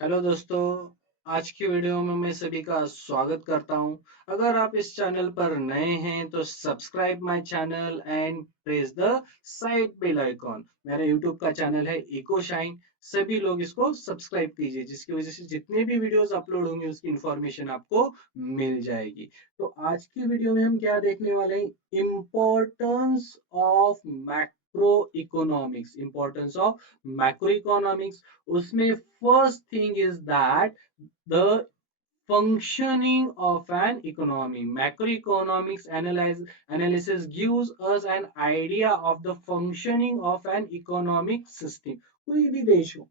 Hello दोस्तों। आज की वीडियो में मैं सभी का स्वागत करता हूं। अगर आप इस चैनल पर नए हैं तो subscribe my channel and press the side bell icon. मेरा यूट्यूब का चैनल है इको शाइन। सभी लोग इसको सब्सक्राइब कीजिए, जिसकी वजह से जितने भी वीडियोस अपलोड होंगे उसकी इंफॉर्मेशन आपको मिल जाएगी। तो आज की वीडियो में हम क्या देखने वाले हैं? Importance of macro economics. Importance of macro economics. उसमें first thing is that the functioning of an economy. Macroeconomics analysis gives us an idea of the functioning of an economic system. कोई भी देश हो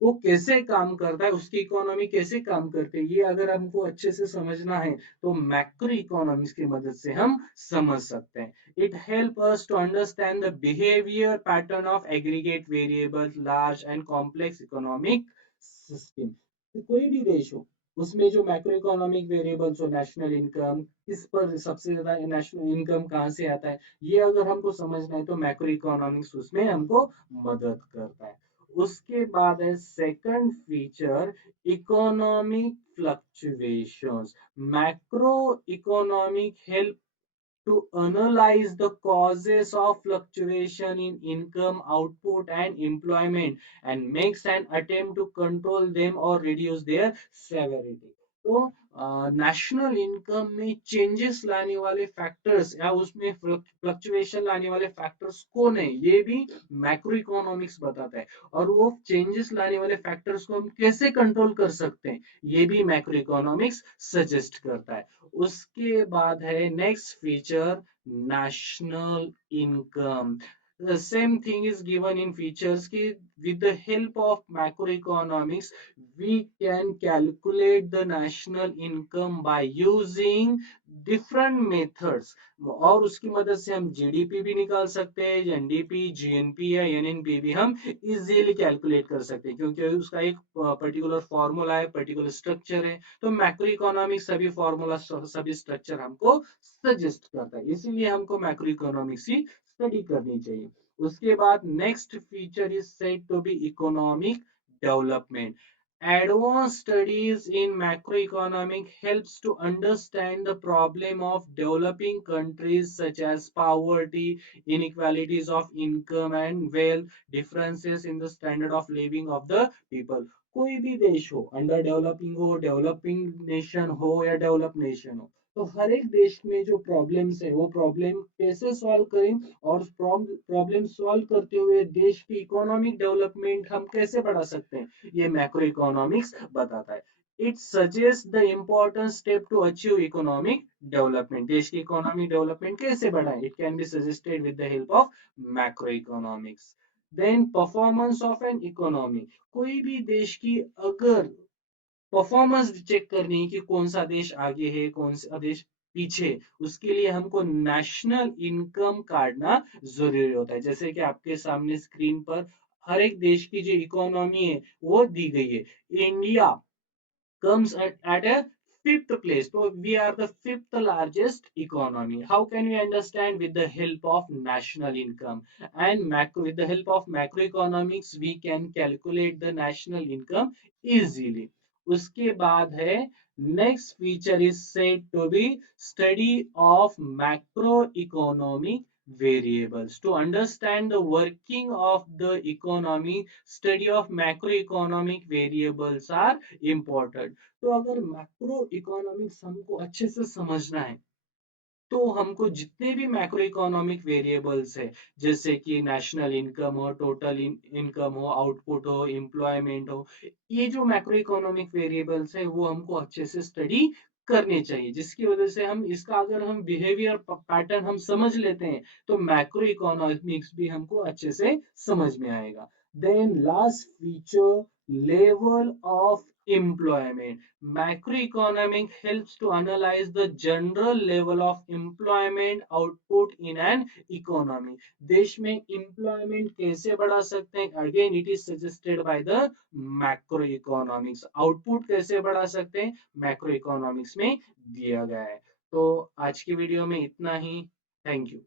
वो कैसे काम करता है, उसकी इकोनॉमी कैसे काम करती है, ये अगर हमको अच्छे से समझना है तो मैक्रो इकोनॉमिक्स की मदद से हम समझ सकते हैं। It help us to understand the behaviour pattern of aggregate variables large and complex economic system. तो कोई भी देश हो उसमें जो मैक्रो इकोनॉमिक वेरिएबल्स हो, नेशनल इनकम, किस पर सबसे ज्यादा नेशनल इनकम कहाँ से आता है, ये अगर हमको समझना है तो मैक्रो इकोनॉमिक्स उसमें हमको मदद करता है। उसके बाद है second feature, economic fluctuations. Macro economic help to analyze the causes of fluctuation in income, output, and employment and makes an attempt to control them or reduce their severity. तो national income में changes लाने वाले factors या उसमें fluctuation लाने वाले factors कौन है, ये भी मैक्रो इकोनॉमिक्स बताता है। और वो चेंजेस लाने वाले फैक्टर्स को हम कैसे कंट्रोल कर सकते हैं, ये भी मैक्रो इकोनॉमिक्स सजेस्ट करता है। उसके बाद है next feature, national income. The same thing is given in features कि with the help of macroeconomics we can calculate the national income by using different methods। और उसकी मदद से हम जीडीपी भी निकाल सकते हैं, एनडीपी, जीएनपी या एनएनपी भी हम इजीली कैलकुलेट कर सकते हैं, क्योंकि उसका एक पर्टिकुलर फॉर्मूला है, पर्टिकुलर स्ट्रक्चर है। तो मैक्रो इकोनॉमिक्स सभी फॉर्मूला सभी स्ट्रक्चर हमको सजेस्ट करता है, इसीलिए हमको मैक्रो इकोनॉमिक्स ही स्टडी करनी चाहिए। उसके बाद next feature is said to be economic development. Advanced studies in macroeconomic helps to understand the problem of developing countries such as poverty, inequalities of income and wealth, differences in the standard of living of the people। कोई भी देश हो, under developing हो, developing nation हो या develop nation हो, तो हर एक देश में जो प्रॉब्लम्स है वो प्रॉब्लम कैसे सॉल्व करें, और प्रॉब्लम सॉल्व करते हुए देश की इकोनॉमिक डेवलपमेंट हम कैसे बढ़ा सकते हैं, ये मैक्रो इकोनॉमिक्स बताता है। It suggest the important step to achieve economic development. देश की इकोनॉमिक डेवलपमेंट कैसे बढ़ाएं, it can be suggested with the help of macro economics. Then performance of an economy. कोई भी देश की अगर परफॉर्मेंस चेक करनी है कि कौन सा देश आगे है, कौन सा देश पीछे, उसके लिए हमको नेशनल इनकम काटना जरूरी होता है। जैसे कि आपके सामने स्क्रीन पर हर एक देश की जो इकोनॉमी है वो दी गई है। India comes at a fifth place. So we are the fifth largest economy. How can we understand? With the help of national income and with the help of macroeconomics, we can calculate the national income easily. उसके बाद है next feature is said to be study of macroeconomic variables. To understand the working of the economy, study of macroeconomic variables are important। तो अगर macro economics हमको अच्छे से समझना है तो हमको जितने भी मैक्रो इकोनॉमिक वेरिएबल्स है, जैसे कि नेशनल इनकम हो, टोटल इनकम हो, आउटपुट हो, एम्प्लॉयमेंट हो, ये जो मैक्रो इकोनॉमिक वेरिएबल्स है वो हमको अच्छे से स्टडी करने चाहिए, जिसकी वजह से हम इसका अगर हम बिहेवियर पैटर्न हम समझ लेते हैं तो मैक्रो इकोनॉमिक्स भी हमको अच्छे से समझ में आएगा। Then last feature, level of employment। Macroeconomic helps to analyze the general level of employment output in an economy। देश में employment कैसे बढ़ा सकते हैं, again it is suggested by the macroeconomics। output कैसे बढ़ा सकते हैं, macroeconomics में दिया गया है। तो आज की वीडियो में इतना ही। Thank you.